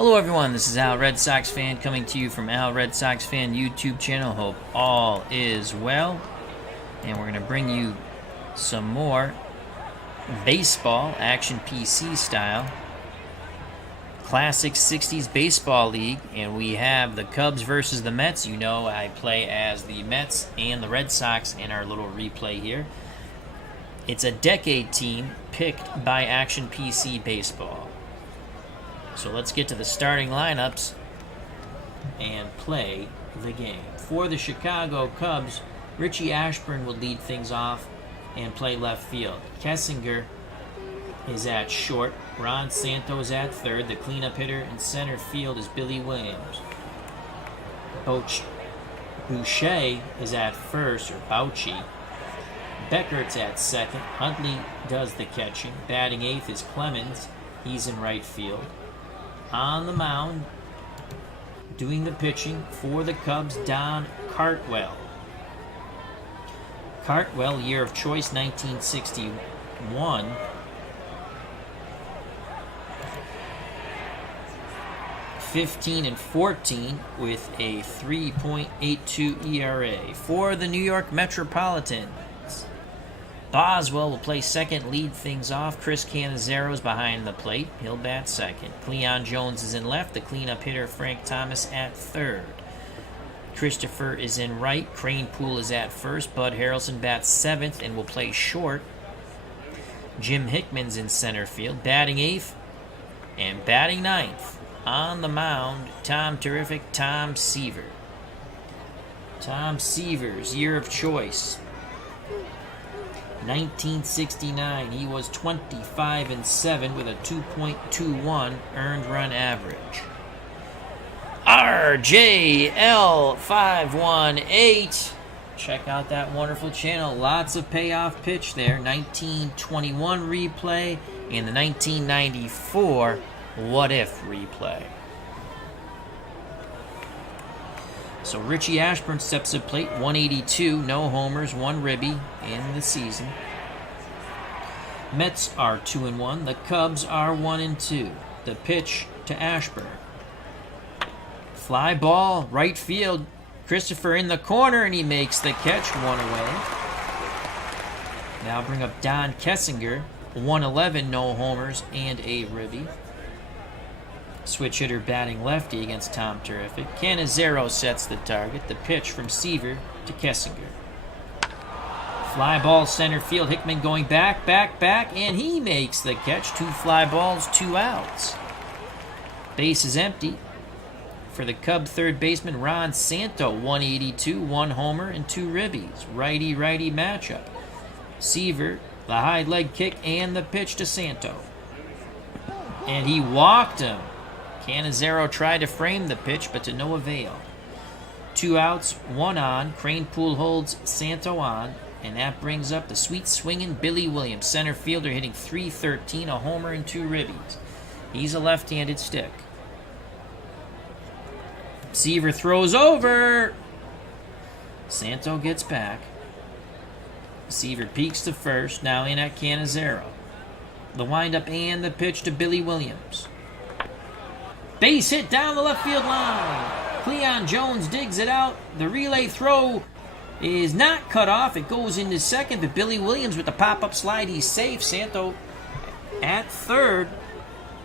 Hello everyone, this is Al Red Sox Fan coming to you from Al Red Sox Fan YouTube channel. Hope all is well. And we're going to bring you some more baseball, action PC style. Classic 60s Baseball League. And we have the Cubs versus the Mets. You know I play as the Mets and the Red Sox in our little replay here. It's a decade team picked by Action PC Baseball. So let's get to the starting lineups and play the game. For the Chicago Cubs, Richie Ashburn will lead things off and play left field. Kessinger is at short. Ron Santos at third. The cleanup hitter in center field is Billy Williams. Boucher is at first, or Bouchy. Beckert's at second. Huntley does the catching. Batting eighth is Clemens. He's in right field. On the mound, doing the pitching for the Cubs, Don Cardwell. Cardwell, year of choice, 1961. (15-14) with a 3.82 ERA. For the New York Metropolitans, Boswell will play second, lead things off. Chris Canizaro's behind the plate. He'll bat second. Cleon Jones is in left. The cleanup hitter, Frank Thomas, at third. Christopher is in right. Cranepool is at first. Bud Harrelson bats seventh and will play short. Jim Hickman's in center field. Batting eighth and batting ninth. On the mound, Tom Seaver. Tom Seaver's year of choice, 1969. He was 25-7 with a 2.21 earned run average. RJL518. Check out that wonderful channel. Lots of payoff pitch there. 1921 replay and the 1994 What If replay. So Richie Ashburn steps to plate, 182, no homers, 1 ribby in the season. Mets are 2-1. The Cubs are 1-2. The pitch to Ashburn. Fly ball, right field. Christopher in the corner, and he makes the catch, 1 away. Now bring up Don Kessinger, 111, no homers, and a ribby. Switch hitter batting lefty against Tom Terrific. Canizero sets the target. The pitch from Seaver to Kessinger. Fly ball center field. Hickman going back, and he makes the catch. 2 fly balls, 2 outs. Base is empty. For the Cub third baseman, Ron Santo, 182, 1 homer, and 2 ribbies. Righty-righty matchup. Seaver, the high leg kick, and the pitch to Santo. And he walked him. Canizero tried to frame the pitch, but to no avail. 2 outs, 1 on. Cranepool holds Santo on, and that brings up the sweet swinging Billy Williams, center fielder, hitting .313, a homer and 2 ribbies. He's a left-handed stick. Seaver throws over. Santo gets back. Seaver peeks to first, now in at Canizero. The windup and the pitch to Billy Williams. Base hit down the left field line. Cleon Jones digs it out. The relay throw is not cut off. It goes into second, but Billy Williams with the pop-up slide, he's safe. Santo at third.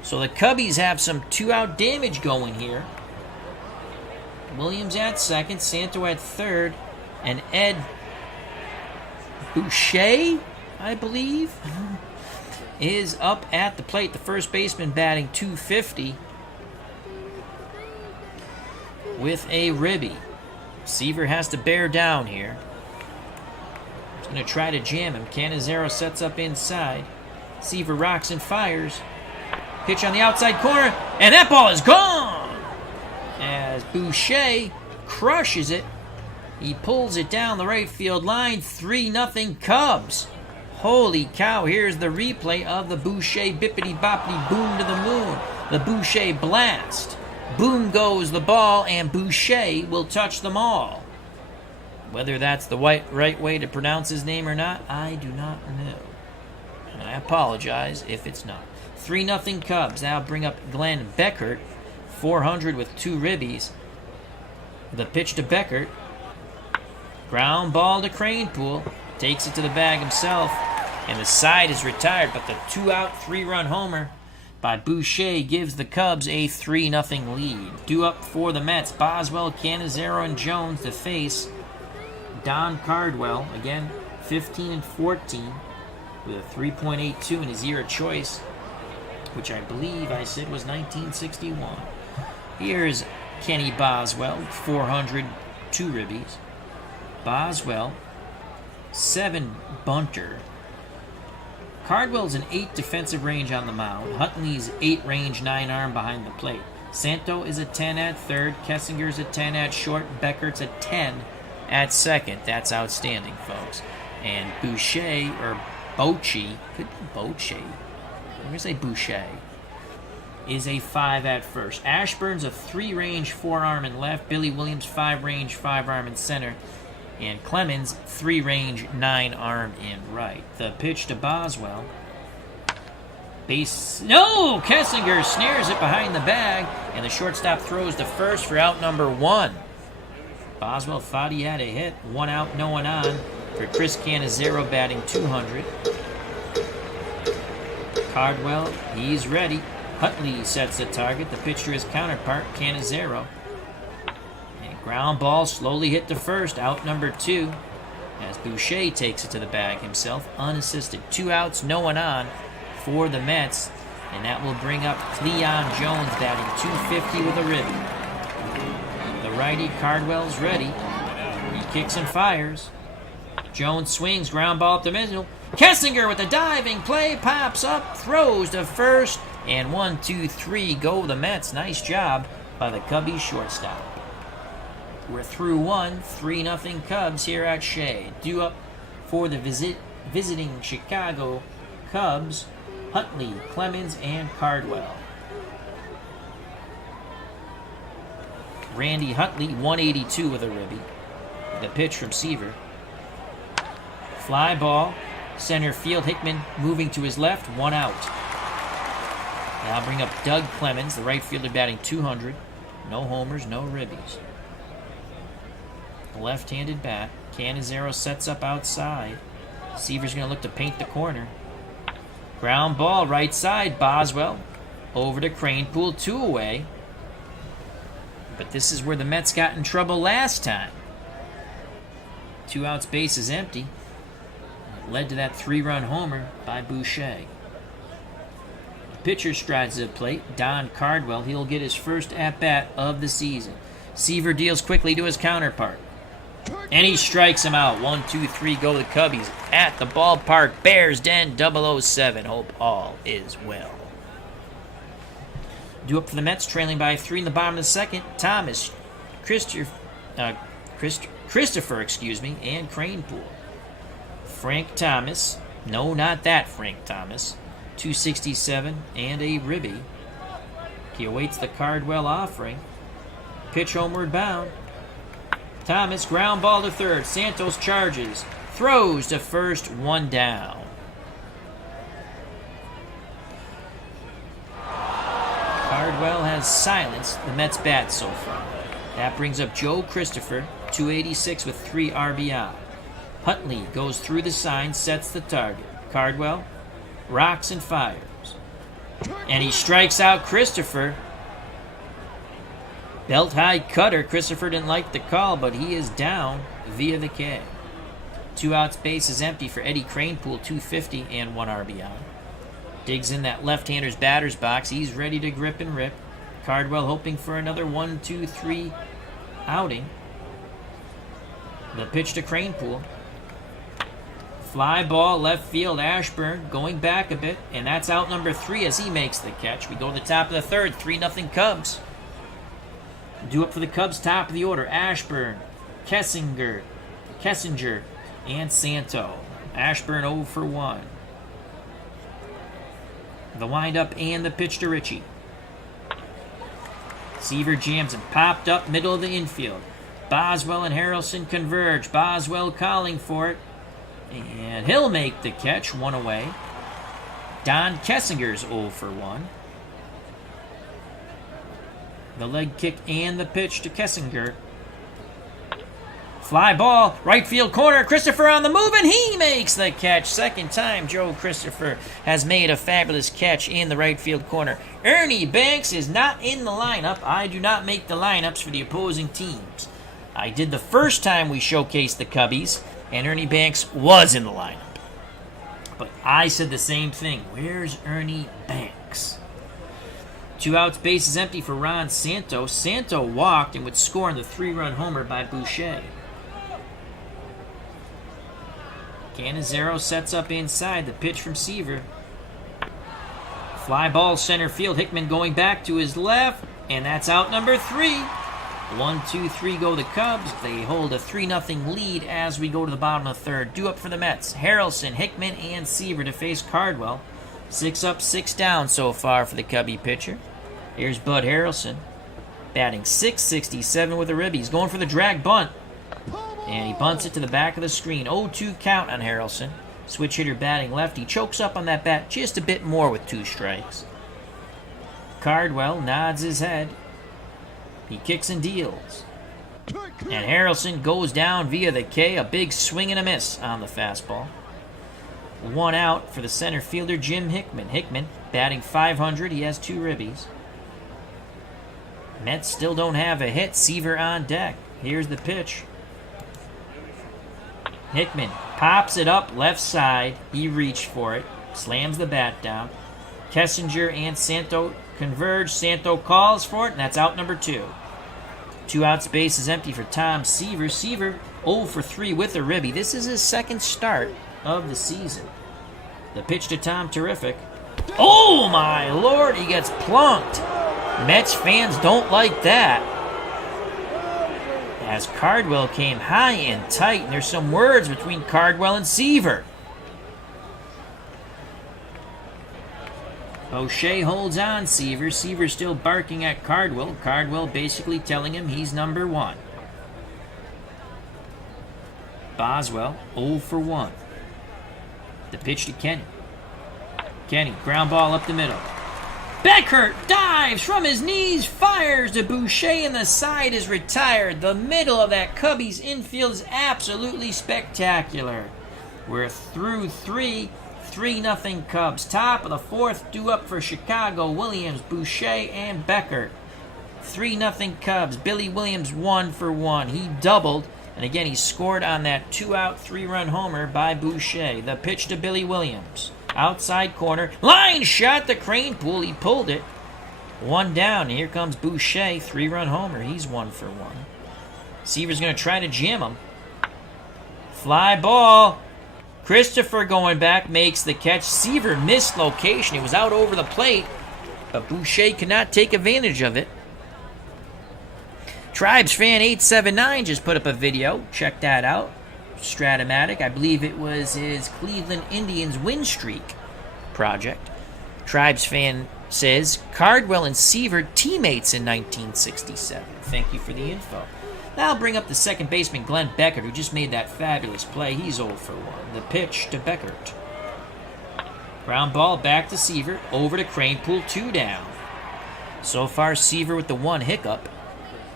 So the Cubbies have some 2-out damage going here. Williams at second, Santo at third, and Ed Boucher, I believe, is up at the plate. The first baseman batting .250 with a ribby. Seaver has to bear down here. He's going to try to jam him. Canizero sets up inside. Seaver rocks and fires. Pitch on the outside corner, and that ball is gone! As Boucher crushes it, he pulls it down the right field line. 3-0 Cubs. Holy cow, here's the replay of the Boucher bippity-boppity boom to the moon. The Boucher blast. Boom goes the ball, and Boucher will touch them all. Whether that's the right way to pronounce his name or not, I do not know. And I apologize if it's not. 3-0 Cubs. Now bring up Glenn Beckert 400 with 2 ribbies. The pitch to Beckert. Ground ball to Cranepool. Takes it to the bag himself. And the side is retired, but the 2-out, 3-run homer by Boucher gives the Cubs a 3-0 lead. Due up for the Mets, Boswell, Cannizzaro, and Jones to face Don Cardwell. Again, 15 and 14 with a 3.82 in his year of choice, which I believe I said was 1961. Here's Kenny Boswell, 400, 2 ribbies. Boswell, 7 bunter. Cardwell's an 8 defensive range on the mound. Huntley's 8 range, 9 arm behind the plate. Santo is a 10 at third. Kessinger's a 10 at short. Beckert's a 10 at second. That's outstanding, folks. And Boucher, or Bochy, could be Bochy. I'm going to say Boucher, is a 5 at first. Ashburn's a 3 range, 4 arm in left. Billy Williams, 5 range, 5 arm in center. And Clemens, 3 range, 9 arm in right. The pitch to Boswell. Base. No! Kessinger snares it behind the bag, and the shortstop throws to first for out number 1. Boswell thought he had a hit. 1 out, no one on for Chris Cannizzaro, batting 200. Cardwell, he's ready. Huntley sets the target. The pitch to his counterpart, Cannizzaro. Ground ball slowly hit to first, out number 2, as Boucher takes it to the bag himself, unassisted. 2 outs, no one on for the Mets, and that will bring up Cleon Jones, batting 250 with a ribby. The righty Cardwell's ready. He kicks and fires. Jones swings, ground ball up the middle. Kessinger with a diving play, pops up, throws to first, and 1, 2, 3 go the Mets. Nice job by the Cubbies shortstop. We're through 1, 3-0 Cubs here at Shea. Due up for the visiting Chicago Cubs, Huntley, Clemens, and Cardwell. Randy Huntley, 182 with a ribby. The pitch from Seaver. Fly ball, center field. Hickman moving to his left, 1 out. Now bring up Doug Clemens, the right fielder, batting 200. No homers, no ribbies. Left-handed bat. Cannizzaro sets up outside. Seaver's going to look to paint the corner. Ground ball, right side. Boswell over to Cranepool, 2 away. But this is where the Mets got in trouble last time. 2 outs, base is empty. It led to that 3-run homer by Boucher. The pitcher strides to the plate. Don Cardwell. He'll get his first at-bat of the season. Seaver deals quickly to his counterpart. And he strikes him out. 1, 2, 3 go the Cubbies at the ballpark. Bears Den 007. Hope all is well. Due up for the Mets, trailing by 3 in the bottom of the second. Thomas, Christopher, and Cranepool. Frank Thomas. No, not that Frank Thomas. 267 and a ribby. He awaits the Cardwell offering. Pitch homeward bound. Thomas, ground ball to third. Santos charges. Throws to first, 1 down. Cardwell has silenced the Mets' bat so far. That brings up Joe Christopher, 286 with 3 RBI. Huntley goes through the sign, sets the target. Cardwell rocks and fires. And he strikes out Christopher. Belt-high cutter. Christopher didn't like the call, but he is down via the K. 2 outs, base is empty for Eddie Cranepool, 250 and 1 RBI. Digs in that left-hander's batter's box. He's ready to grip and rip. Cardwell hoping for another 1, 2, 3 outing. The pitch to Cranepool. Fly ball, left field, Ashburn going back a bit, and that's out number 3 as he makes the catch. We go to the top of the third, 3-0 Cubs. Due up for the Cubs, top of the order, Ashburn, Kessinger, and Santo. Ashburn 0 for 1. The windup and the pitch to Ritchie. Seaver jams and popped up middle of the infield. Boswell and Harrelson converge. Boswell calling for it. And he'll make the catch, 1 away. Don Kessinger's 0 for 1. The leg kick and the pitch to Kessinger. Fly ball, right field corner. Christopher on the move, and he makes the catch. Second time Joe Christopher has made a fabulous catch in the right field corner. Ernie Banks is not in the lineup. I do not make the lineups for the opposing teams. I did the first time we showcased the Cubbies, and Ernie Banks was in the lineup. But I said the same thing. Where's Ernie Banks? 2 outs, base is empty for Ron Santo. Santo walked and would score on the 3-run homer by Boucher. Cannizzaro sets up inside. The pitch from Seaver. Fly ball center field. Hickman going back to his left, and that's out number 3. 1, 2, 3 go the Cubs. They hold a 3-0 lead as we go to the bottom of the third. Due up for the Mets. Harrelson, Hickman, and Seaver to face Cardwell. 6 up, 6 down so far for the Cubby pitcher. Here's Bud Harrelson, batting .667 with a ribby. He's going for the drag bunt, and he bunts it to the back of the screen. 0-2 count on Harrelson. Switch hitter batting left. He chokes up on that bat just a bit more with 2 strikes. Cardwell nods his head. He kicks and deals. And Harrelson goes down via the K. A big swing and a miss on the fastball. 1 out for the center fielder, Jim Hickman. Hickman batting .500. He has 2 ribbies. Mets still don't have a hit. Seaver on deck. Here's the pitch. Hickman pops it up left side. He reached for it. Slams the bat down. Kessinger and Santo converge. Santo calls for it, and that's out number 2. 2 outs, base is empty for Tom Seaver. Seaver 0 for 3 with a ribby. This is his second start of the season. The pitch to Tom, terrific. Oh my lord, he gets plunked. Mets fans don't like that. As Cardwell came high and tight, and there's some words between Cardwell and Seaver. O'Shea holds on Seaver. Seaver still barking at Cardwell. Cardwell basically telling him he's number 1. Boswell 0 for 1. The pitch to Kenny. Kenny, ground ball up the middle. Beckert dives from his knees, fires to Boucher, and the side is retired. The middle of that Cubbies infield is absolutely spectacular. We're through 3-0 Cubs. Top of the 4th, due up for Chicago, Williams, Boucher, and Beckert. 3-0 Cubs. Billy Williams 1 for 1. He doubled, and again he scored on that 2-out, 3-run homer by Boucher. The pitch to Billy Williams. Outside corner. Line shot to Crane Pool. He pulled it. 1 down. Here comes Boucher. 3-run homer. He's 1 for 1. Seaver's going to try to jam him. Fly ball. Christopher going back makes the catch. Seaver missed location. He was out over the plate, but Boucher could not take advantage of it. Tribes fan 879 just put up a video. Check that out. Stratomatic. I believe it was his Cleveland Indians win streak project. Tribes fan says Cardwell and Seaver teammates in 1967. Thank you for the info. Now I'll bring up the second baseman Glenn Beckert, who just made that fabulous play. He's 0 for 1. The pitch to Beckert. Ground ball back to Seaver. Over to Cranepool. 2 down. So far Seaver with the 1 hiccup.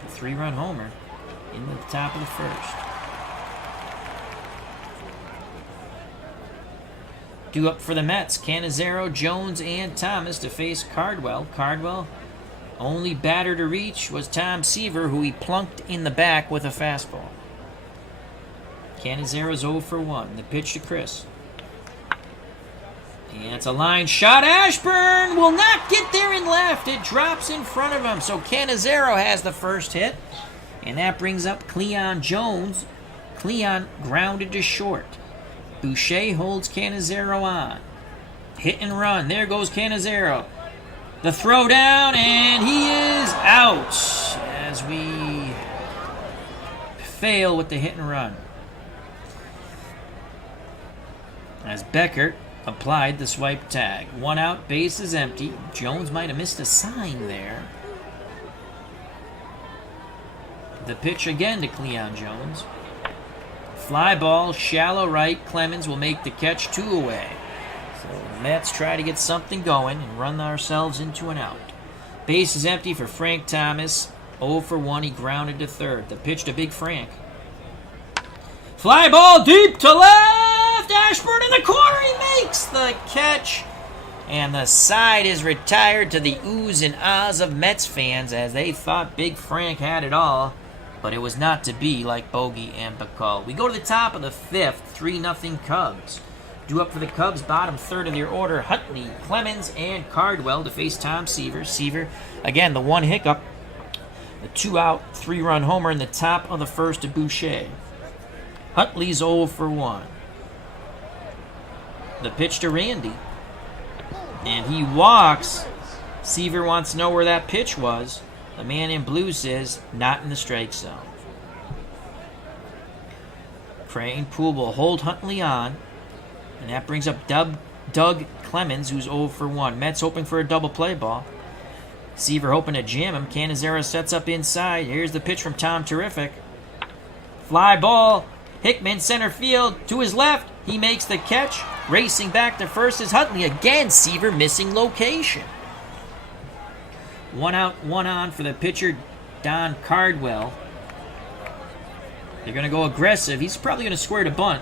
The 3-run homer in the top of the 1st. Due up for the Mets, Cannizzaro, Jones, and Thomas to face Cardwell. Cardwell, only batter to reach was Tom Seaver, who he plunked in the back with a fastball. Cannizzaro's 0 for 1. The pitch to Chris. And it's a line shot. Ashburn will not get there in left. It drops in front of him. So Cannizzaro has the first hit. And that brings up Cleon Jones. Cleon grounded to short. Boucher holds Cannizzaro on. Hit and run. There goes Cannizzaro. The throw down, and he is out as we fail with the hit and run. As Beckert applied the swipe tag. 1 out, base is empty. Jones might have missed a sign there. The pitch again to Cleon Jones. Fly ball, shallow right. Clemens will make the catch. 2 away. So the Mets try to get something going and run ourselves into an out. Base is empty for Frank Thomas. 0 for 1. He grounded to third. The pitch to Big Frank. Fly ball deep to left. Ashburn in the corner. He makes the catch. And the side is retired to the oohs and ahs of Mets fans as they thought Big Frank had it all. But it was not to be, like Bogey and Bacall. We go to the top of the fifth. 3-0 Cubs. Due up for the Cubs, bottom third of their order. Huntley, Clemens, and Cardwell to face Tom Seaver. Seaver, again, the one hiccup. The 2-out, 3-run homer in the top of the first to Boucher. Huntley's 0 for 1. The pitch to Randy. And he walks. Seaver wants to know where that pitch was. The man in blue says, not in the strike zone. Cranepool will hold Huntley on. And that brings up Doug Clemens, who's 0 for 1. Mets hoping for a double play ball. Seaver hoping to jam him. Canizero sets up inside. Here's the pitch from Tom Terrific. Fly ball. Hickman center field to his left. He makes the catch. Racing back to first is Huntley. Again, Seaver missing location. 1 out, 1 on for the pitcher, Don Cardwell. They're going to go aggressive. He's probably going to square to bunt.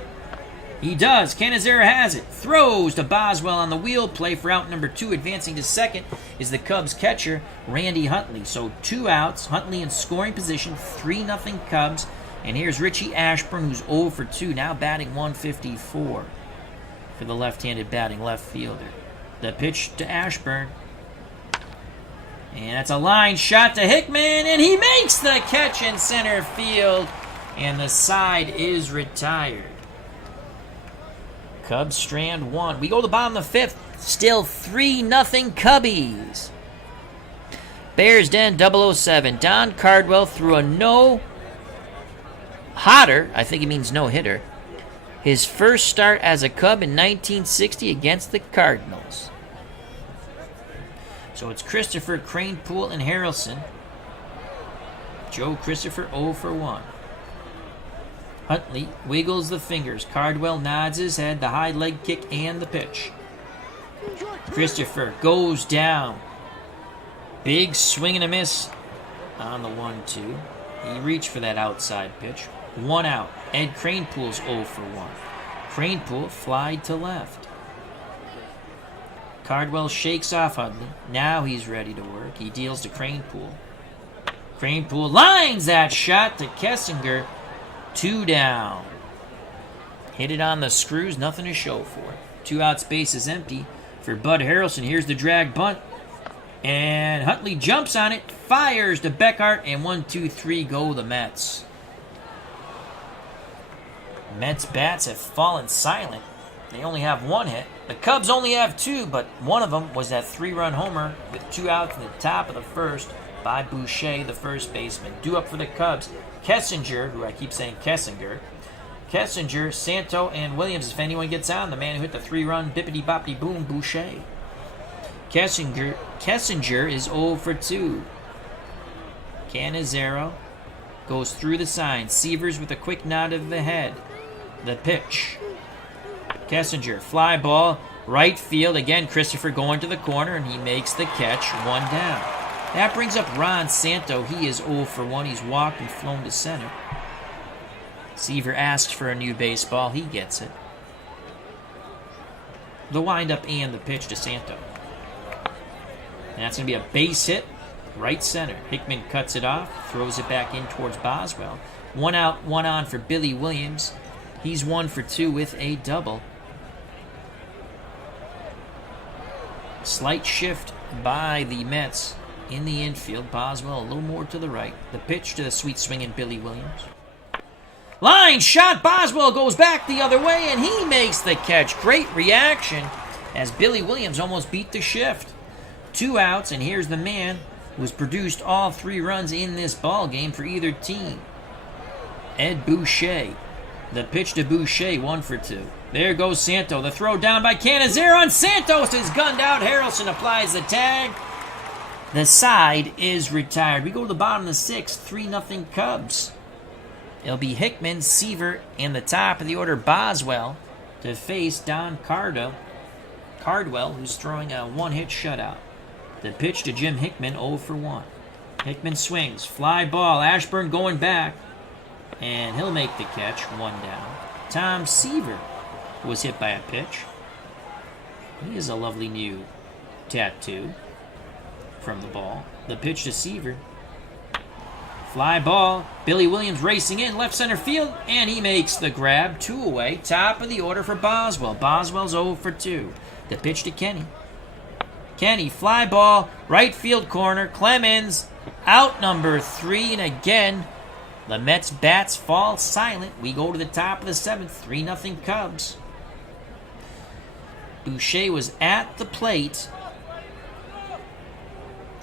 He does. Canizero has it. Throws to Boswell on the wheel play for out number 2. Advancing to second is the Cubs catcher, Randy Huntley. So 2 outs. Huntley in scoring position. 3-0 Cubs. And here's Richie Ashburn, who's 0 for 2. Now batting 154 for the left-handed batting left fielder. The pitch to Ashburn. And that's a line shot to Hickman. And he makes the catch in center field. And the side is retired. Cubs strand 1. We go to the bottom of the 5th. Still 3-0 Cubbies. Bears Den 007. Don Cardwell threw a no-hitter. I think he means no-hitter. His first start as a Cub in 1960 against the Cardinals. So it's Christopher, Cranepool, and Harrelson. Joe Christopher 0 for 1. Huntley wiggles the fingers. Cardwell nods his head. The high leg kick and the pitch. Christopher goes down. Big swing and a miss on the 1-2. He reached for that outside pitch. 1 out. Ed Cranepool's 0 for 1. Cranepool flied to left. Cardwell shakes off Huntley. Now he's ready to work. He deals to Cranepool. Cranepool lines that shot to Kessinger. 2 down. Hit it on the screws. Nothing to show for it. 2 outs, base is empty for Bud Harrelson. Here's the drag bunt. And Huntley jumps on it. Fires to Beckhart. And 1-2-3 go the Mets. Mets bats have fallen silent. They only have 1 hit. The Cubs only have 2, but one of them was that 3-run homer with 2 outs in the top of the first by Boucher, the first baseman. Due up for the Cubs, Kessinger, who I keep saying Kessinger, Santo, and Williams. If anyone gets on, the man who hit the 3-run bippity-boppity-boom, Boucher. Kessinger is 0 for 2. Canizero goes through the sign. Seavers with a quick nod of the head. The pitch. Kessinger, fly ball, right field. Again, Christopher going to the corner, and he makes the catch. 1 down. That brings up Ron Santo. He is 0 for 1. He's walked and flown to center. Seaver asks for a new baseball. He gets it. The windup and the pitch to Santo. And that's going to be a base hit, right center. Hickman cuts it off, throws it back in towards Boswell. 1 out, 1 on for Billy Williams. He's 1 for 2 with a double. Slight shift by the Mets in the infield. Boswell a little more to the right. The pitch to the sweet swinging Billy Williams. Line shot. Boswell goes back the other way, and he makes the catch. Great reaction as Billy Williams almost beat the shift. 2 outs, and here's the man who's produced all 3 runs in this ball game for either team. Ed Boucher. The pitch to Boucher, 1 for 2. There goes Santo. The throw down by Canizero, and Santos is gunned out. Harrelson applies the tag. The side is retired. We go to the bottom of the 6th. 3-0 Cubs. It'll be Hickman, Seaver, and the top of the order, Boswell, to face Don Cardwell, who's throwing a 1-hit shutout. The pitch to Jim Hickman, 0 for 1. Hickman swings. Fly ball. Ashburn going back. And he'll make the catch. 1 down. Tom Seaver was hit by a pitch. He has a lovely new tattoo from the ball. The pitch to Seaver. Fly ball. Billy Williams racing in left center field, and he makes the grab. 2 away. Top of the order for Boswell. Boswell's 0 for 2. The pitch to Kenny. Kenny, fly ball, right field corner. Clemens, out number 3, and again, the Mets bats fall silent. We go to the top of the 7th. 3-0 Cubs. Boucher was at the plate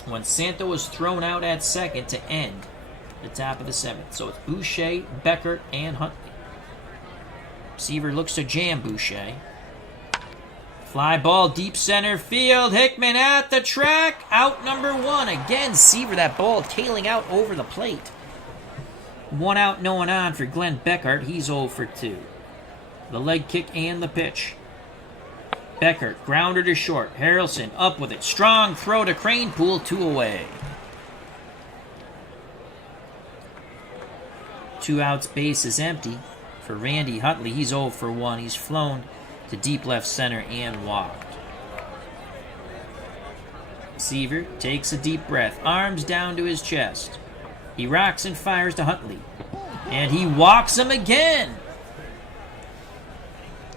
when Santo was thrown out at second to end the top of the 7th. So it's Boucher, Beckert, and Huntley. Seaver looks to jam Boucher. Fly ball deep center field. Hickman at the track. Out number 1. Again, Seaver, that ball tailing out over the plate. 1 out, no one on for Glenn Beckert. He's 0 for 2. The leg kick and the pitch. Beckert, grounder to short. Harrelson up with it. Strong throw to Cranepool, 2 away. 2 outs, base is empty for Randy Huntley. He's 0 for 1. He's flown to deep left center and walked. Seaver takes a deep breath. Arms down to his chest. He rocks and fires to Huntley. And he walks him again.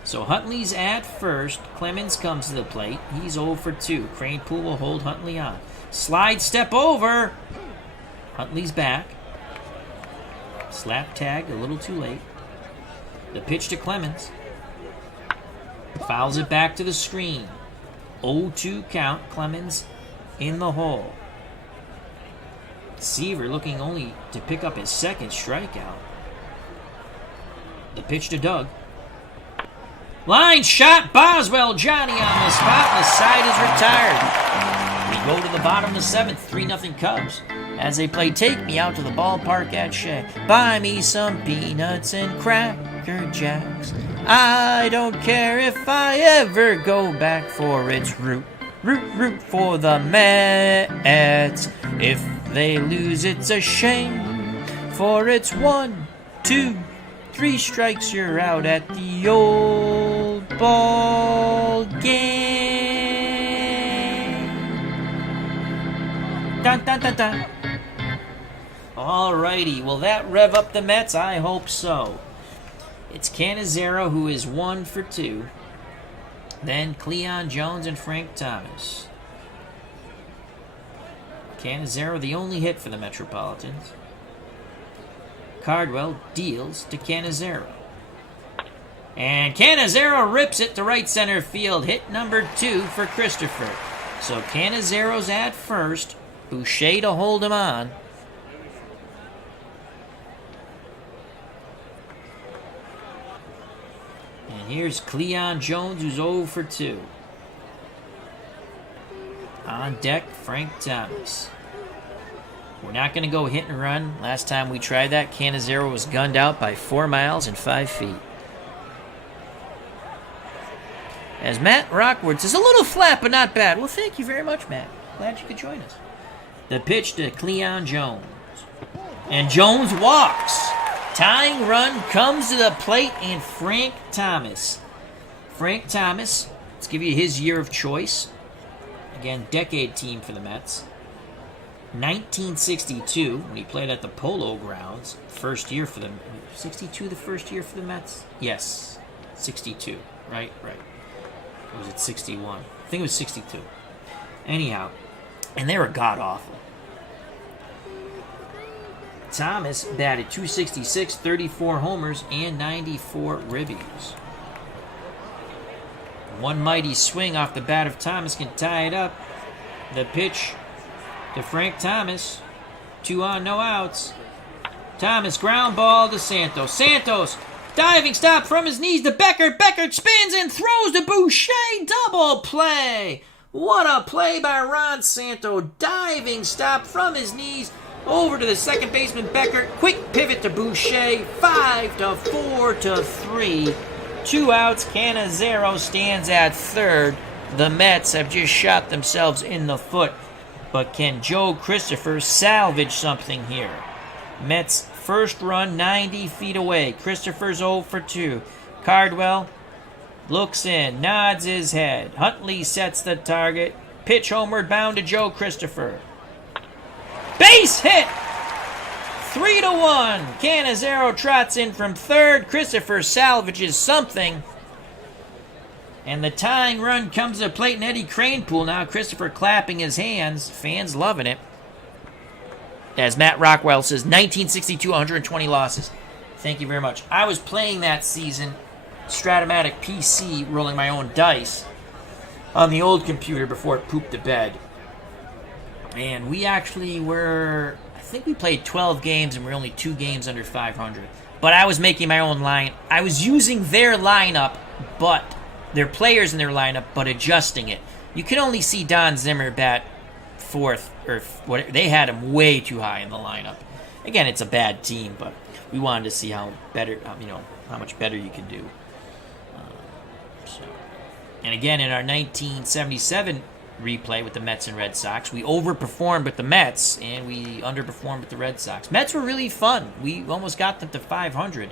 So Huntley's at first. Clemens comes to the plate. He's 0 for 2. Cranepool will hold Huntley on. Slide step over. Huntley's back. Slap tagged a little too late. The pitch to Clemens. Fouls it back to the screen. 0-2 count. Clemens in the hole. Seaver looking only to pick up his 2nd strikeout. The pitch to Doug. Line shot. Boswell, Johnny on the spot. The side is retired. We go to the bottom of the 7th. 3-0 Cubs. As they play Take Me Out to the Ballpark at Shea. Buy me some peanuts and Cracker Jacks. I don't care if I ever go back, for it's root for the Mets. If they lose, it's a shame, for it's 1, 2, 3 strikes, you're out at the old ball game. Dun, dun, dun, dun. Alrighty, will that rev up the Mets? I hope so. It's Cannizzaro, who is 1 for 2. Then Cleon Jones and Frank Thomas. Cannizzaro, the only hit for the Metropolitans. Cardwell deals to Cannizzaro. And Cannizzaro rips it to right center field. Hit number 2 for Christopher. So Cannizzaro's at first. Boucher to hold him on. And here's Cleon Jones, who's 0 for 2. On deck, Frank Thomas. We're not going to go hit and run. Last time we tried that, Cannizzaro was gunned out by 4 miles and 5 feet. As Matt Rockwood says, a little flat, but not bad. Well, thank you very much, Matt. Glad you could join us. The pitch to Cleon Jones. And Jones walks. Tying run comes to the plate, and Frank Thomas. Frank Thomas, let's give you his year of choice. Again, decade team for the Mets. 1962, when he played at the Polo Grounds. First year for them. 62, the first year for the Mets? Yes, 62. Right. Or was it 61? I think it was 62. Anyhow, and they were god-awful. Thomas batted .266, 34 homers, and 94 ribbies. One mighty swing off the bat of Thomas can tie it up. The pitch to Frank Thomas. 2 on, no outs. Thomas ground ball to Santos. Santos, diving stop from his knees to Beckert. Beckert spins and throws to Boucher. Double play. What a play by Ron Santo. Diving stop from his knees. Over to the second baseman, Beckert. Quick pivot to Boucher. 5-4-3. 2 outs. Cannizzaro stands at third. The Mets have just shot themselves in the foot But can Joe Christopher salvage something here? Mets first run 90 feet away. Christopher's 0 for 2. Cardwell looks in, nods his head. Huntley sets the target. Pitch homeward bound to Joe Christopher. Base hit! 3-1. Cannizzaro trots in from third. Christopher salvages something. And the tying run comes to plate and Eddie Kranepool. Now Christopher clapping his hands. Fans loving it. As Matt Rockwell says, 1962, 120 losses. Thank you very much. I was playing that season, Stratomatic PC, rolling my own dice on the old computer before it pooped the bed. And we actually were, I think we played 12 games and we're only 2 games under 500. But I was making my own line. I was using their lineup, but their players in their lineup, but adjusting it. You can only see Don Zimmer bat fourth, or what, they had him way too high in the lineup. Again, it's a bad team, but we wanted to see how much better you can do. And again, in our 1977 replay with the Mets and Red Sox, we overperformed with the Mets and we underperformed with the Red Sox. Mets were really fun. We almost got them to 500.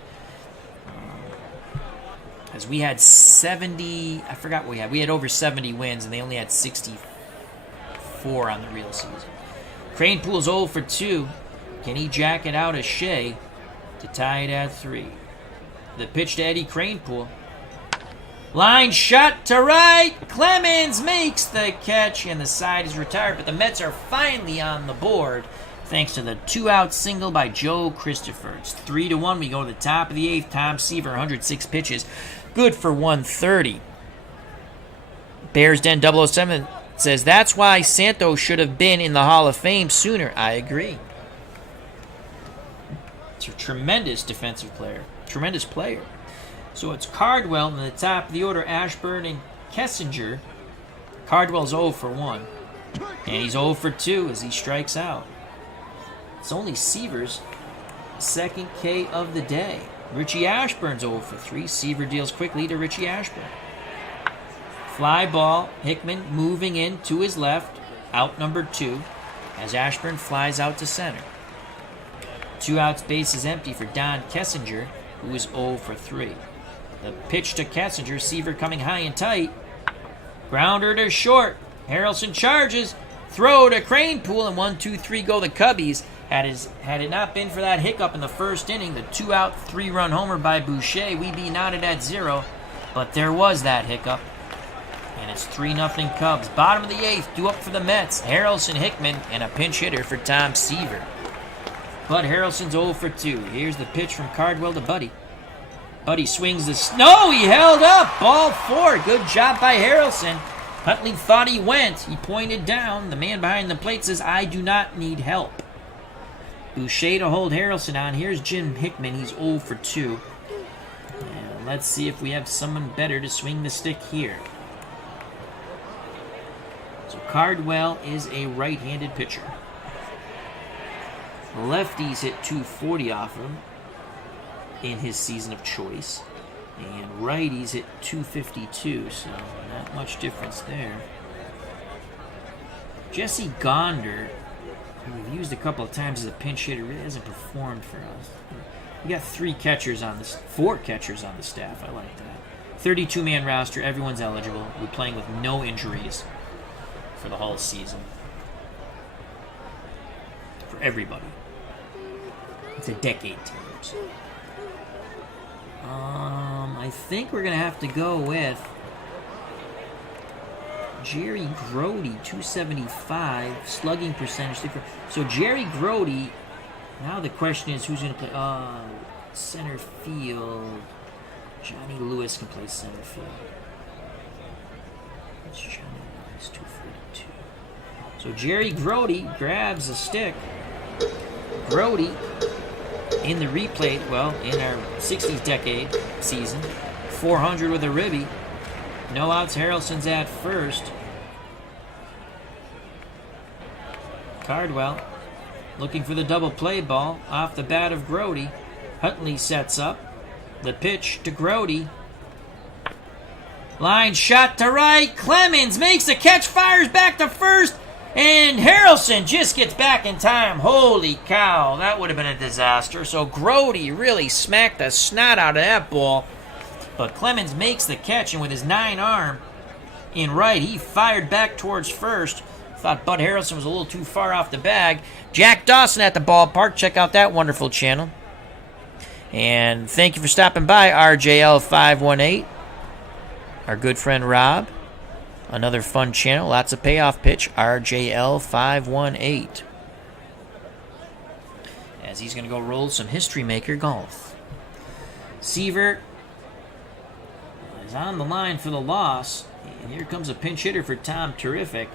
As we had 70, I forgot what we had. We had over 70 wins, and they only had 64 on the real season. Kranepool's 0 for 2. Can he jack it out of Shea to tie it at 3? The pitch to Eddie Kranepool. Line shot to right. Clemens makes the catch, and the side is retired. But the Mets are finally on the board thanks to the 2-out single by Joe Christopher. It's 3-1. We go to the top of the 8th. Tom Seaver, 106 pitches. Good for 130. Bears Den 007 says, that's why Santos should have been in the Hall of Fame sooner. I agree. It's a tremendous defensive player. Tremendous player. So it's Cardwell in the top of the order, Ashburn and Kessinger. Cardwell's 0 for 1. And he's 0 for 2 as he strikes out. It's only Seaver's second K of the day. Richie Ashburn's 0 for 3. Seaver deals quickly to Richie Ashburn. Fly ball. Hickman moving in to his left. Out number 2 as Ashburn flies out to center. 2 outs, base is empty for Don Kessinger, who is 0 for 3. The pitch to Kessinger. Seaver coming high and tight. Grounder to short. Harrelson charges. Throw to Kranepool, and 1-2-3 go the Cubbies. Had it not been for that hiccup in the first inning, the 2-out, 3-run homer by Boucher, we'd be knotted at 0. But there was that hiccup. And it's 3-0 Cubs. Bottom of the 8th, due up for the Mets. Harrelson, Hickman, and a pinch hitter for Tom Seaver. But Harrelson's 0 for 2. Here's the pitch from Cardwell to Buddy. Buddy swings the... No, he held up! Ball 4. Good job by Harrelson. Huntley thought he went. He pointed down. The man behind the plate says, I do not need help. Boucher to hold Harrelson on. Here's Jim Hickman. He's 0 for 2. And let's see if we have someone better to swing the stick here. So Cardwell is a right-handed pitcher. Lefties hit 240 off him in his season of choice. And righties hit 252, so not much difference there. Jesse Gonder, who we've used a couple of times as a pinch hitter, really hasn't performed for us. We got 4 catchers on the staff. I like that. 32-man roster. Everyone's eligible. We're playing with no injuries for the whole season. For everybody. It's a decade team. So. I think we're going to have to go with Jerry Grody, 275, slugging percentage. So Jerry Grody, now the question is who's going to play center field. Johnny Lewis can play center field. It's Johnny Lewis, 242. So Jerry Grody grabs a stick. Grody in the replay, in our 60s decade season, 400 with a ribby. No outs, Harrelson's at first. Cardwell looking for the double play ball off the bat of Grody. Huntley sets up. The pitch to Grody. Line shot to right. Clemens makes the catch, fires back to first. And Harrelson just gets back in time. Holy cow, that would have been a disaster. So Grody really smacked the snot out of that ball. But Clemens makes the catch, and with his 9-arm in right, he fired back towards first. Thought Bud Harrelson was a little too far off the bag. Jack Dawson at the ballpark. Check out that wonderful channel. And thank you for stopping by, RJL518. Our good friend Rob. Another fun channel. Lots of payoff pitch. RJL518. As he's going to go roll some History Maker golf. Seaver is on the line for the loss. And here comes a pinch hitter for Tom Terrific.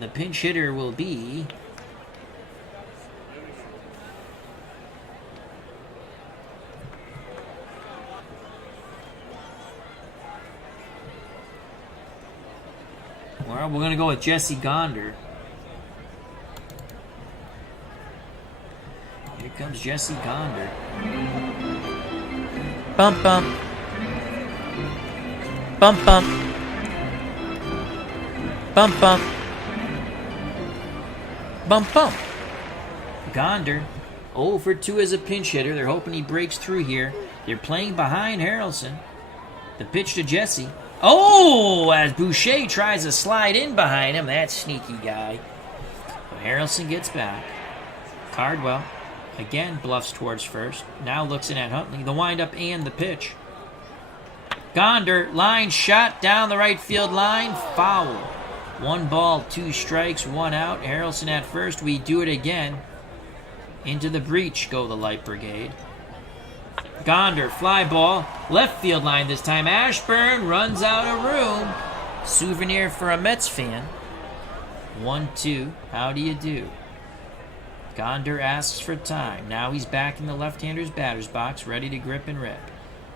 The pinch hitter will be well, we're going to go with Jesse Gonder. Here comes Jesse Gonder. Bump, bump. Bump, bump. Bump, bump. Bump, bump. Gonder, 0 for 2 as a pinch hitter. They're hoping he breaks through here. They're playing behind Harrelson. The pitch to Jesse. Oh, as Boucher tries to slide in behind him. That sneaky guy. But Harrelson gets back. Cardwell, again, bluffs towards first. Now looks in at Huntley. The windup and the pitch. Gonder, line shot down the right field line. Foul. 1 ball, 2 strikes, 1 out. Harrelson at first. We do it again. Into the breach go the Light Brigade. Gonder, fly ball, left field line this time. Ashburn runs out of room. Souvenir for a Mets fan. 1-2. How do you do? Gonder asks for time. Now he's back in the left-hander's batter's box, ready to grip and rip.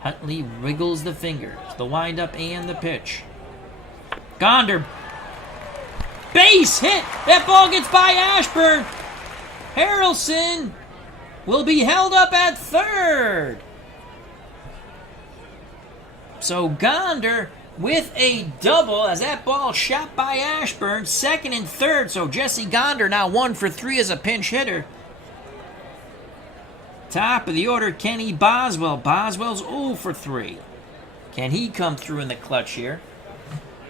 Huntley wiggles the fingers. The windup and the pitch. Gonder, base hit. That ball gets by Ashburn. Harrelson will be held up at third. So Gonder with a double as that ball shot by Ashburn. Second and third. So Jesse Gonder now 1 for 3 as a pinch hitter. Top of the order, Kenny Boswell. Boswell's 0 for 3. Can he come through in the clutch here?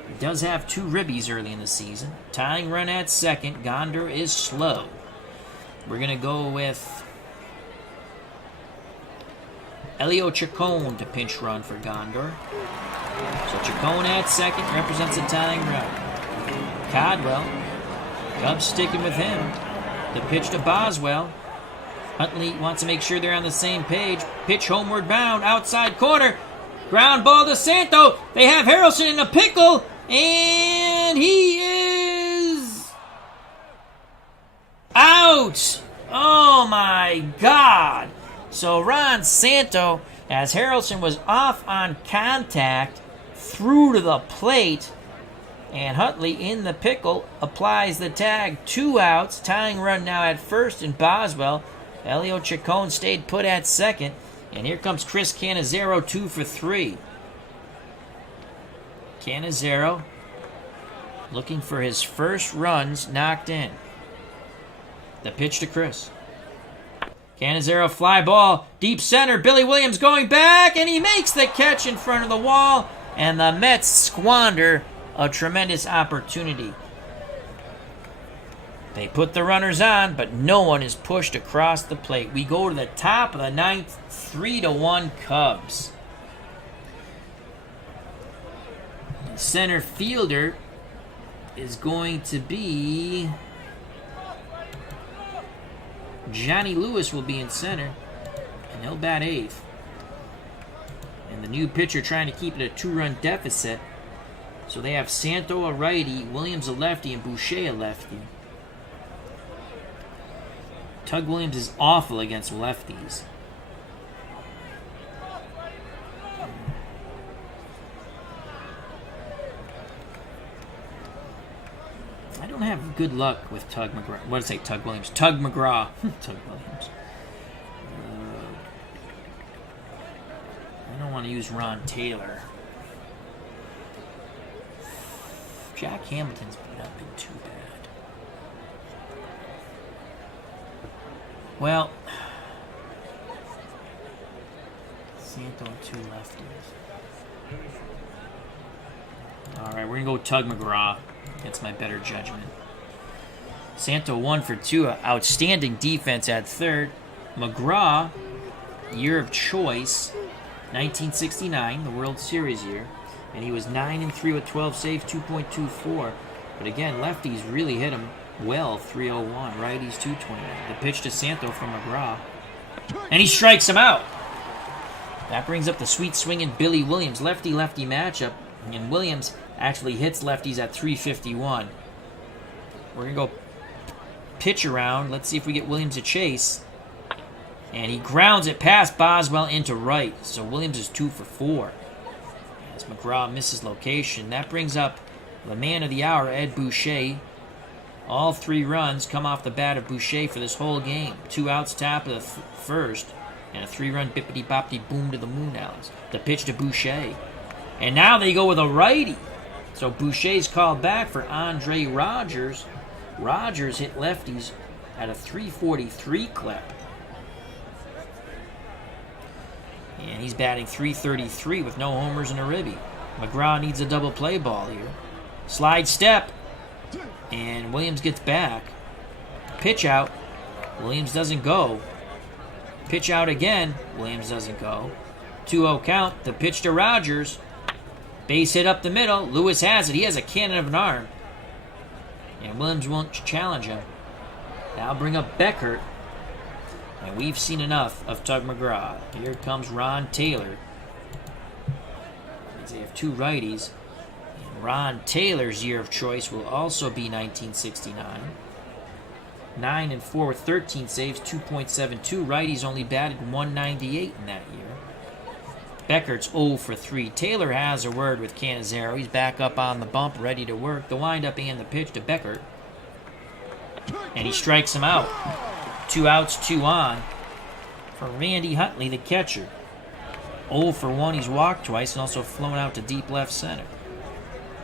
He does have 2 ribbies early in the season. Tying run at second. Gonder is slow. We're going to go with Elio Chacon to pinch run for Gonder. So Chacon at second represents a tying run. Cardwell, Cubs sticking with him. The pitch to Boswell. Huntley wants to make sure they're on the same page. Pitch homeward bound, outside corner. Ground ball to Santo. They have Harrelson in a pickle. And he is out. Oh my God. So Ron Santo, as Harrelson was off on contact, through to the plate. And Huntley in the pickle applies the tag. 2 outs. Tying run now at first and Boswell. Elio Chacon stayed put at second. And here comes Chris Cannizzaro, 2 for 3. Cannizzaro looking for his first runs knocked in. The pitch to Chris. Cannizzaro fly ball, deep center. Billy Williams going back, and he makes the catch in front of the wall. And the Mets squander a tremendous opportunity. They put the runners on, but no one is pushed across the plate. We go to the top of the 9th, 3-1 Cubs. The center fielder is going to be Johnny Lewis will be in center, and he'll bat 8th. And the new pitcher trying to keep it a 2-run deficit. So they have Santo a righty, Williams a lefty, and Boucher a lefty. Tug Williams is awful against lefties. I don't have good luck with Tug McGraw. What did I say? Tug Williams. Tug McGraw. Tug Williams. I don't want to use Ron Taylor. Jack Hamilton's not been too bad. Well, Santo and 2 lefties. Alright, we're going to go Tug McGraw. That's my better judgment. Santo 1 for 2. Outstanding defense at third. McGraw, year of choice, 1969, the World Series year. And he was 9-3 with 12 saves, 2.24. But again, lefties really hit him well, 301. Righties, 229. The pitch to Santo from McGraw. And he strikes him out. That brings up the sweet swinging Billy Williams. Lefty-lefty matchup. And Williams actually hits lefties at 351. We're going to go pitch around. Let's see if we get Williams a chase. And he grounds it past Boswell into right. So Williams is 2 for 4. As McGraw misses location. That brings up the man of the hour, Ed Boucher. All 3 runs come off the bat of Boucher for this whole game. 2 outs, top of the first. And a 3-run bippity-boppity boom to the moon, Alice. The pitch to Boucher. And now they go with a righty. So Boucher's called back for Andre Rogers. Rogers hit lefties at a 343 clip. And he's batting 333 with no homers and a ribby. McGraw needs a double play ball here. Slide step. And Williams gets back. Pitch out. Williams doesn't go. Pitch out again. Williams doesn't go. 2-0 count. The pitch to Rogers. Base hit up the middle. Lewis has it. He has a cannon of an arm. And Williams won't challenge him. Now bring up Beckert. And we've seen enough of Tug McGraw. Here comes Ron Taylor. They have 2 righties. And Ron Taylor's year of choice will also be 1969. 9-4 with 13 saves, 2.72. Righties only batted 198 in that year. Beckert's 0 for 3. Taylor has a word with Cannizzaro. He's back up on the bump, ready to work. The windup and the pitch to Beckert. And he strikes him out. 2 outs, 2 on. For Randy Huntley, the catcher. 0 for 1. He's walked twice and also flown out to deep left center.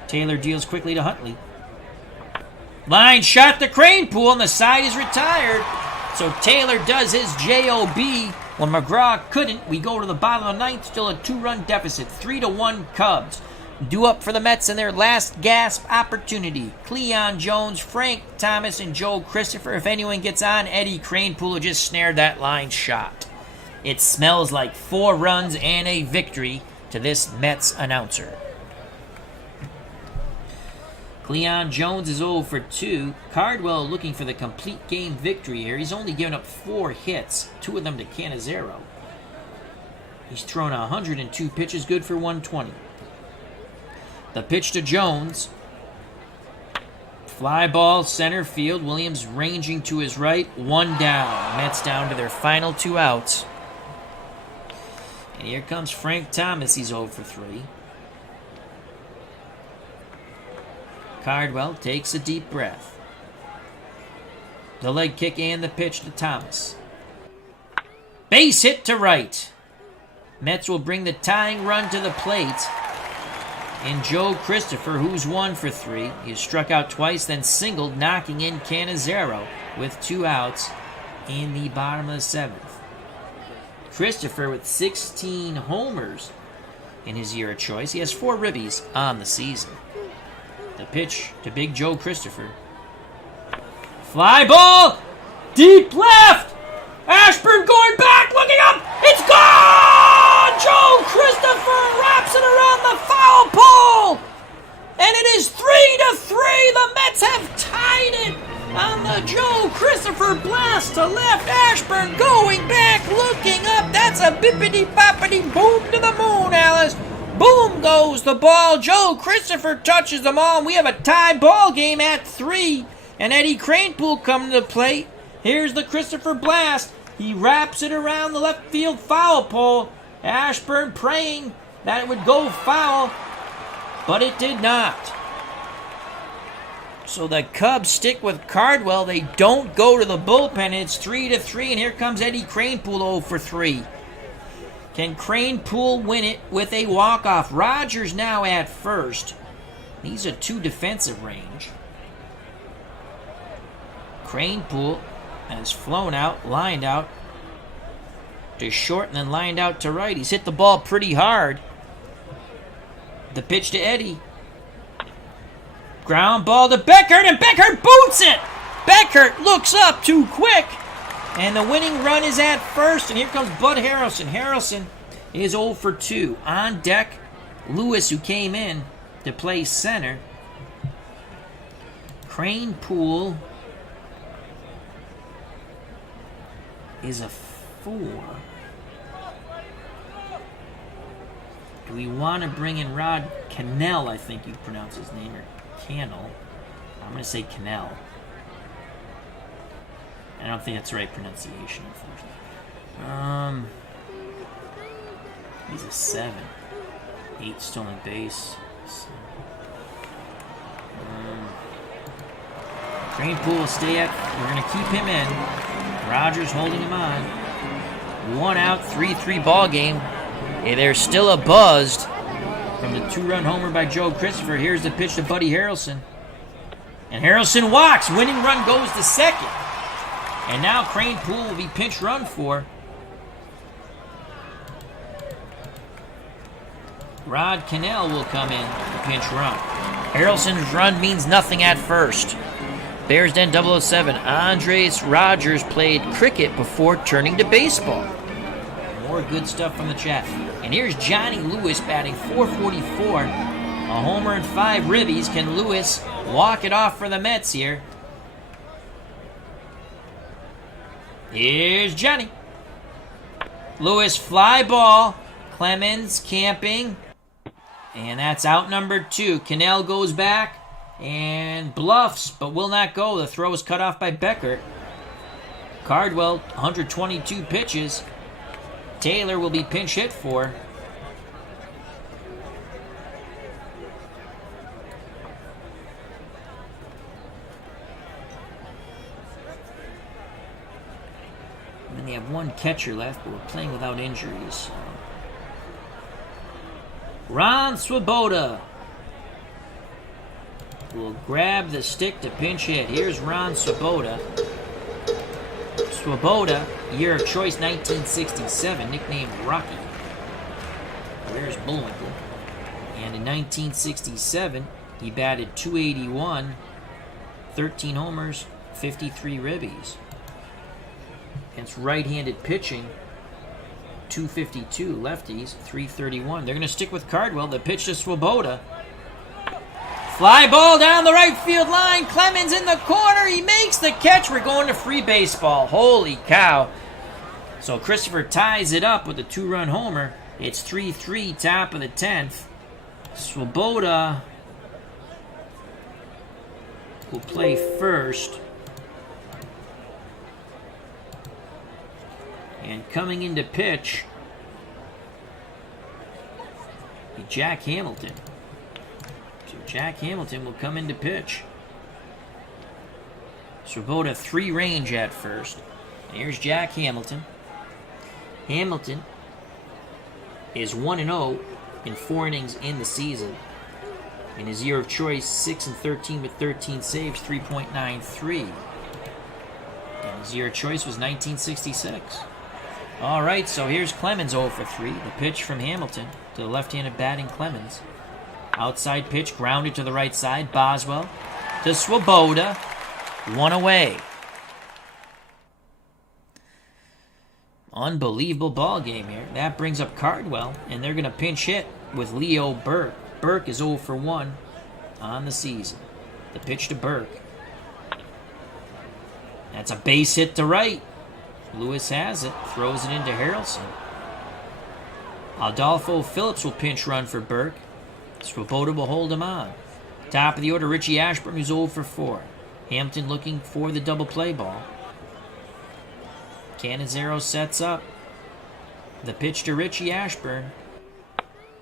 Taylor deals quickly to Huntley. Line shot to Cranepool, and the side is retired. So Taylor does his J.O.B. When McGraw couldn't, we go to the bottom of the ninth, still a 2-run deficit, 3-1 Cubs. Due up for the Mets in their last gasp opportunity. Cleon Jones, Frank Thomas, and Joe Christopher. If anyone gets on, Eddie Cranepool will just snare that line shot. It smells like 4 runs and a victory to this Mets announcer. Cleon Jones is 0 for 2. Cardwell looking for the complete game victory here. He's only given up 4 hits, 2 of them to Cannizzaro. He's thrown 102 pitches, good for 120. The pitch to Jones. Fly ball, center field. Williams ranging to his right. 1 down. Mets down to their final 2 outs. And here comes Frank Thomas. He's 0 for 3. Cardwell takes a deep breath. The leg kick and the pitch to Thomas. Base hit to right. Mets will bring the tying run to the plate. And Joe Christopher, who's 1 for 3. He struck out twice, then singled, knocking in Cannizzaro with 2 outs in the bottom of the 7th. Christopher with 16 homers in his year of choice. He has 4 ribbies on the season. The pitch to Big Joe Christopher. Fly ball! Deep left! Ashburn going back, looking up! It's gone! Joe Christopher wraps it around the foul pole! And it is 3-3! The Mets have tied it on the Joe Christopher blast to left. Ashburn going back, looking up. That's a bippity-boppity boom to the moon, Alice. Boom goes the ball. Joe Christopher touches them all. We have a tie ball game at 3. And Eddie Cranepool coming to the plate. Here's the Christopher blast. He wraps it around the left field foul pole. Ashburn praying that it would go foul, but it did not. So the Cubs stick with Cardwell. They don't go to the bullpen. It's 3-3, and here comes Eddie Cranepool 0 for 3. Can Cranepool win it with a walk-off? Rogers now at first. He's a 2 defensive range. Cranepool And it's flown out, lined out to short, and then lined out to right. He's hit the ball pretty hard. The pitch to Eddie. Ground ball to Beckert, and Beckert boots it! Beckert looks up too quick, and the winning run is at first, and here comes Bud Harrelson. Harrelson is 0 for 2. On deck, Lewis, who came in to play center. Crane Pool is a 4. Do we want to bring in Rod Cannell, I think you pronounce his name, or Cannell? I'm going to say Cannell. I don't think that's the right pronunciation, unfortunately. He's a 7. 8 stolen base. Crane Pool will stay at. We're going to keep him in. Rogers holding him on. 1 out, 3-3 ball game. Hey, there's still a buzzed from the 2-run homer by Joe Christopher. Here's the pitch to Buddy Harrelson. And Harrelson walks. Winning run goes to second. And now Crane Pool will be pinch run for. Rod Cannell will come in to pinch run. Harrelson's run means nothing at first. Bears Den 007. Andres Rogers played cricket before turning to baseball. More good stuff from the chat. And here's Johnny Lewis batting .444. A homer and 5 ribbies. Can Lewis walk it off for the Mets here? Here's Johnny. Lewis fly ball. Clemens camping. And that's out number 2. Cannell goes back and bluffs, but will not go. The throw is cut off by Beckert. Cardwell, 122 pitches. Taylor will be pinch hit for. And then they have 1 catcher left, but we're playing without injuries. Ron Swoboda will grab the stick to pinch hit. Here's Ron Swoboda. Swoboda, year of choice 1967, nicknamed Rocky. Where's Bullwinkle? And in 1967, he batted .281, 13 homers, 53 ribbies. Against right-handed pitching, .252, lefties, .331. They're going to stick with Cardwell. The pitch to Swoboda. Fly ball down the right field line. Clemens in the corner. He makes the catch. We're going to free baseball. Holy cow. So Christopher ties it up with a 2-run homer. It's 3-3, top of the 10th. Swoboda will play first. And coming into pitch, Jack Hamilton. So Jack Hamilton will come into pitch. Swoboda 3 range at first. And here's Jack Hamilton. Hamilton is 1-0 in 4 innings in the season. In his year of choice, 6-13 with 13 saves, 3.93. And his year of choice was 1966. All right, so here's Clemens 0 for 3. The pitch from Hamilton to the left-handed batting Clemens. Outside pitch, grounded to the right side. Boswell to Swoboda. 1 away. Unbelievable ball game here. That brings up Cardwell, and they're going to pinch hit with Leo Burke. Burke is 0 for 1 on the season. The pitch to Burke. That's a base hit to right. Lewis has it, throws it into Harrelson. Adolfo Phillips will pinch run for Burke. Swoboda will hold him on. Top of the order, Richie Ashburn, who's 0 for 4. Hampton looking for the double play ball. Cannizzaro sets up. The pitch to Richie Ashburn.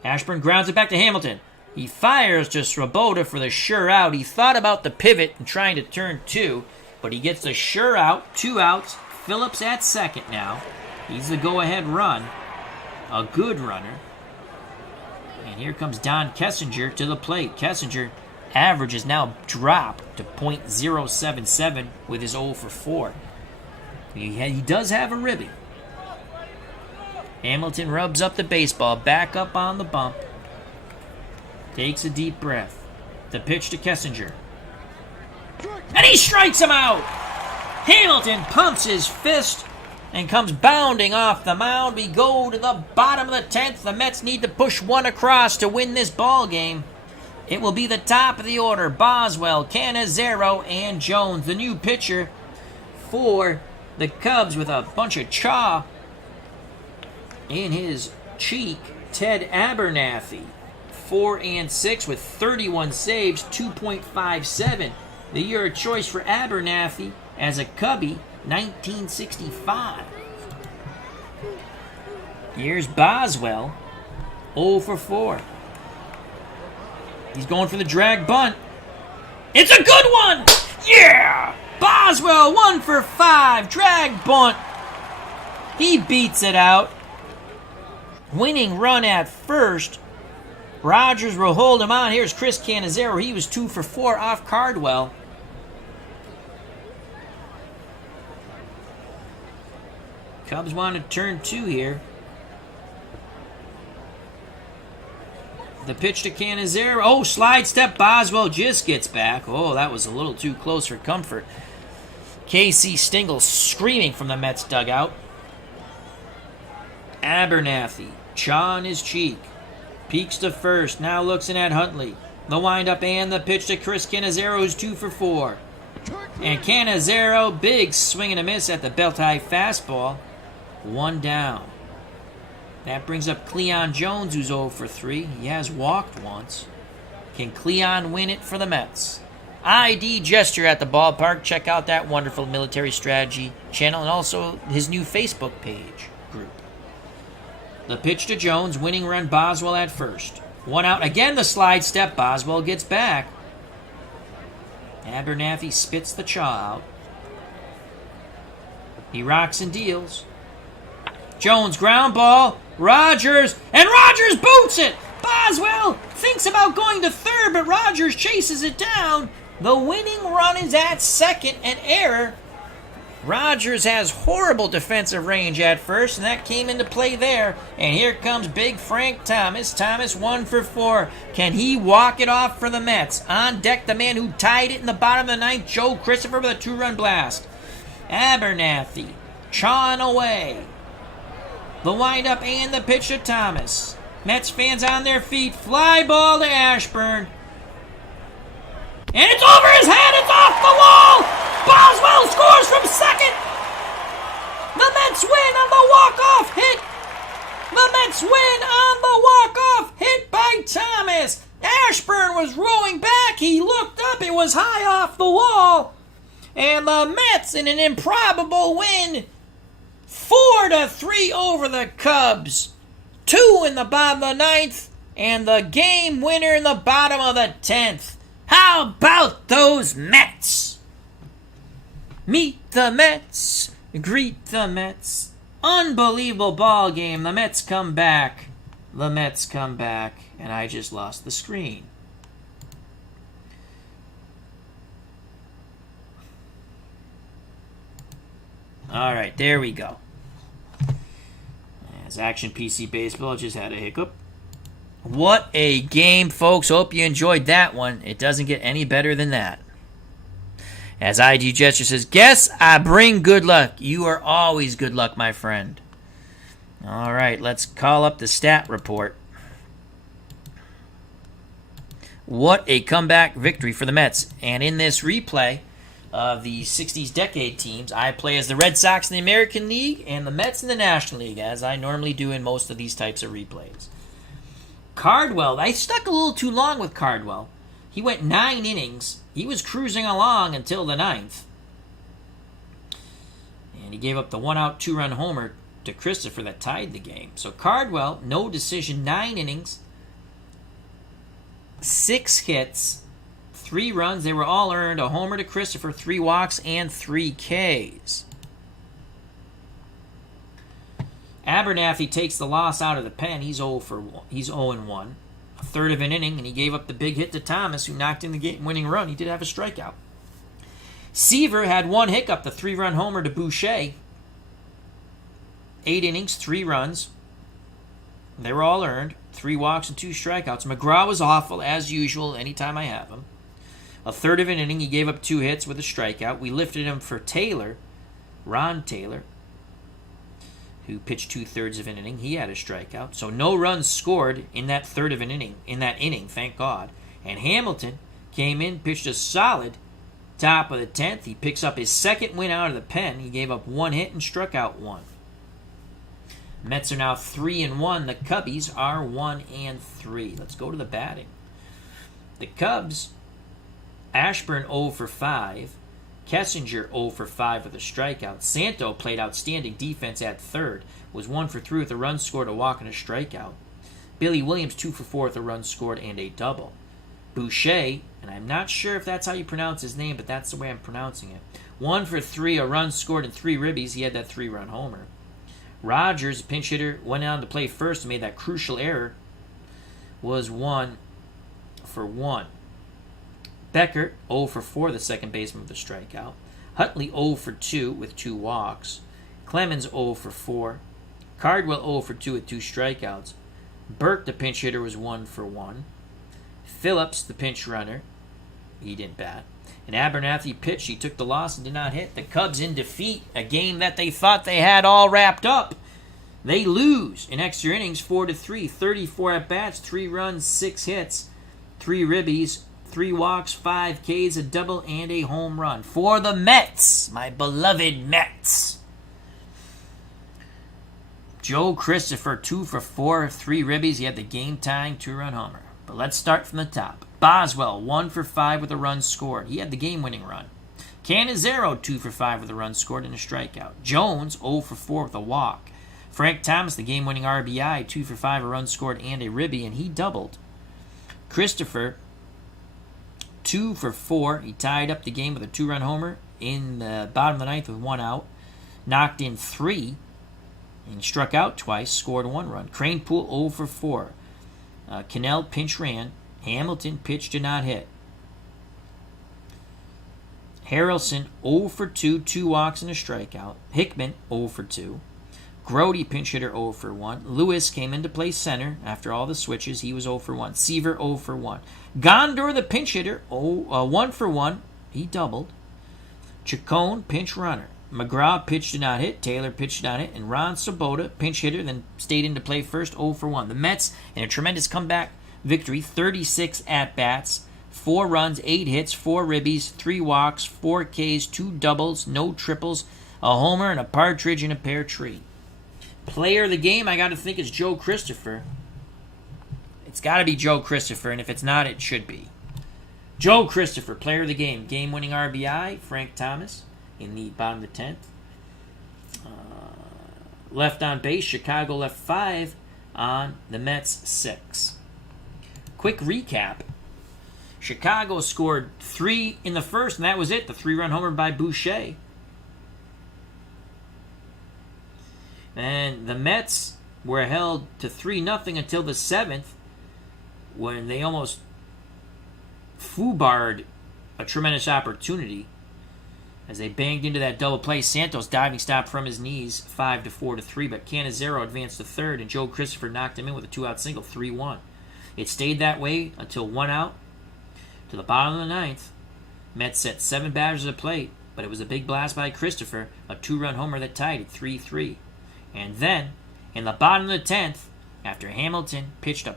Ashburn grounds it back to Hamilton. He fires to Swoboda for the sure out. He thought about the pivot and trying to turn 2, but he gets the sure out. 2 outs. Phillips at second now. He's the go-ahead run. A good runner. And here comes Don Kessinger to the plate. Kessinger average is now dropped to .077 with his 0 for 4. He does have a ribby. Hamilton rubs up the baseball, back up on the bump. Takes a deep breath. The pitch to Kessinger. And he strikes him out! Hamilton pumps his fist and comes bounding off the mound. We go to the bottom of the 10th. The Mets need to push one across to win this ball game. It will be the top of the order. Boswell, Cannizzaro, and Jones. The new pitcher for the Cubs with a bunch of chaw in his cheek, Ted Abernathy. 4-6 with 31 saves, 2.57. The year of choice for Abernathy as a Cubby, 1965. Here's Boswell, 0 for 4. He's going for the drag bunt. It's a good one! Yeah! Boswell, 1 for 5, drag bunt. He beats it out. Winning run at first. Rogers will hold him on. Here's Chris Cannizzaro. He was 2 for 4 off Cardwell. Cubs want to turn 2 here. The pitch to Cannizzaro. Oh, slide step. Boswell just gets back. Oh, that was a little too close for comfort. Casey Stengel screaming from the Mets dugout. Abernathy, chaw on his cheek. Peeks to first. Now looks in at Huntley. The windup and the pitch to Chris Cannizzaro, who's 2 for 4. And Cannizzaro, big swing and a miss at the belt-high fastball. 1 down. That brings up Cleon Jones, who's 0 for 3. He has walked once. Can Cleon win it for the Mets? ID Gesture at the ballpark. Check out that wonderful military strategy channel and also his new Facebook page group. The pitch to Jones, winning run Boswell at first. 1 out. Again the slide step. Boswell gets back. Abernathy spits the chaw out. He rocks and deals. Jones, ground ball. Rogers, and Rogers boots it! Boswell thinks about going to third, but Rogers chases it down. The winning run is at second, an error. Rogers has horrible defensive range at first, and that came into play there. And here comes big Frank Thomas. Thomas 1 for 4. Can he walk it off for the Mets? On deck, the man who tied it in the bottom of the 9th, Joe Christopher, with a 2-run blast. Abernathy, chawing away. The windup and the pitch to Thomas. Mets fans on their feet. Fly ball to Ashburn. And it's over his head. It's off the wall. Boswell scores from second. The Mets win on the walk-off hit. The Mets win on the walk-off hit by Thomas. Ashburn was rolling back. He looked up. It was high off the wall. And the Mets, in an improbable win, 4-3 over the Cubs. 2 in the bottom of the 9th, and the game winner in the bottom of the 10th. How about those Mets? Meet the Mets, greet the Mets. Unbelievable ball game. The Mets come back. The Mets come back, and I just lost the screen. All right, there we go. As Action PC Baseball just had a hiccup. What a game, folks. Hope you enjoyed that one. It doesn't get any better than that. As ID Gesture says, guess I bring good luck. You are always good luck, my friend. All right, let's call up the stat report. What a comeback victory for the Mets. And in this replay of the 60s decade teams, I play as the Red Sox in the American League and the Mets in the National League, as I normally do in most of these types of replays. Cardwell, I stuck a little too long with Cardwell. He went 9 innings. He was cruising along until the 9th. And he gave up the 1-out, 2-run homer to Christopher that tied the game. So Cardwell, no decision, 9 innings, 6 hits, 3 runs. They were all earned. A homer to Christopher, 3 walks, and 3 Ks. Abernathy takes the loss out of the pen. He's 0-1. A third of an inning, and he gave up the big hit to Thomas, who knocked in the game-winning run. He did have a strikeout. Seaver had 1 hiccup, the 3-run homer to Boucher. 8 innings, 3 runs. They were all earned. 3 walks and 2 strikeouts. McGraw was awful, as usual, anytime I have him. A third of an inning, he gave up 2 hits with a strikeout. We lifted him for Taylor, Ron Taylor, who pitched 2/3 of an inning. He had a strikeout. So no runs scored in that third of an inning, thank God. And Hamilton came in, pitched a solid top of the 10th. He picks up his second win out of the pen. He gave up 1 hit and struck out 1. Mets are now 3-1. The Cubbies are 1-3. Let's go to the batting. The Cubs, Ashburn 0 for 5. Kessinger 0 for 5 with a strikeout. Santo played outstanding defense at third. Was 1 for 3 with a run scored, a walk, and a strikeout. Billy Williams 2 for 4 with a run scored and a double. Boucher, and I'm not sure if that's how you pronounce his name, but that's the way I'm pronouncing it. 1 for 3, a run scored, and 3 ribbies. He had that 3-run homer. Rogers, pinch hitter, went on to play first and made that crucial error. Was 1 for 1. Becker, 0 for 4, the second baseman with a strikeout. Hutley, 0 for 2 with 2 walks. Clemens, 0 for 4. Cardwell, 0 for 2 with 2 strikeouts. Burke, the pinch hitter, was 1 for 1. Phillips, the pinch runner, he didn't bat. And Abernathy pitched. He took the loss and did not hit. The Cubs in defeat, a game that they thought they had all wrapped up. They lose in extra innings 4-3, 34 at-bats, 3 runs, 6 hits, 3 ribbies, 3 walks, 5 Ks, a double, and a home run. For the Mets, my beloved Mets. Joe Christopher, 2 for 4, 3 ribbies. He had the game-tying 2-run homer. But let's start from the top. Boswell, 1 for 5 with a run scored. He had the game-winning run. Cannizzaro, 2 for 5 with a run scored and a strikeout. Jones, 0 for 4 with a walk. Frank Thomas, the game-winning RBI, 2 for 5, a run scored and a ribby, and he doubled. Christopher, 2 for 4. He tied up the game with a 2-run homer in the bottom of the 9th with 1 out. Knocked in 3 and struck out twice, scored 1 run. Cranepool, 0 for 4. Cannell pinch ran. Hamilton pitched, did not hit. Harrelson 0 for 2, 2 walks and a strikeout. Hickman 0 for 2. Grody pinch hitter 0 for 1. Lewis came in to play center after all the switches. He was 0 for 1. Seaver 0 for 1. Gondor the pinch hitter 1 for 1. He doubled. Chacon pinch runner. McGraw pitched, did not hit. Taylor pitched, did not hit. And Ron Sabota, pinch hitter, then stayed in to play first, 0 for 1. The Mets, in a tremendous comeback victory, 36 at-bats, 4 runs, 8 hits, 4 ribbies, 3 walks, 4 Ks, 2 doubles, no triples, a homer, and a partridge in a pear tree. Player of the game, I got to think, is Joe Christopher. It's got to be Joe Christopher, and if it's not, it should be. Joe Christopher, player of the game. Game-winning RBI, Frank Thomas in the bottom of the 10th. Left on base, Chicago left 5 on the Mets 6. Quick recap. Chicago scored 3 in the first, and that was it. The 3-run homer by Boucher. And the Mets were held to 3-0 until the 7th, when they almost foobarred a tremendous opportunity as they banged into that double play. Santos diving stop from his knees, 5-4-3, but Cannizzaro advanced to third, and Joe Christopher knocked him in with a 2-out single, 3-1. It stayed that way until 1 out to the bottom of the 9th. Mets set 7 batters at the plate, but it was a big blast by Christopher, a 2-run homer that tied it 3-3. And then, in the bottom of the 10th, after Hamilton pitched a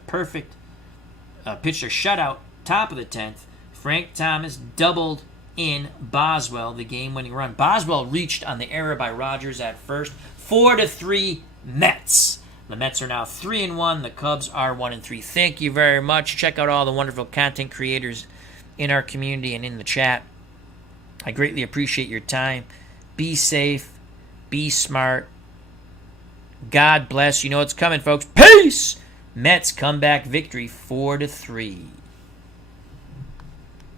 shutout top of the 10th, Frank Thomas doubled in Boswell, the game-winning run. Boswell reached on the error by Rogers at first. 4-3 Mets. The Mets are now 3-1. The Cubs are 1-3. Thank you very much. Check out all the wonderful content creators in our community and in the chat. I greatly appreciate your time. Be safe. Be smart. God bless. You know what's coming, folks. Peace! Mets comeback victory 4-3.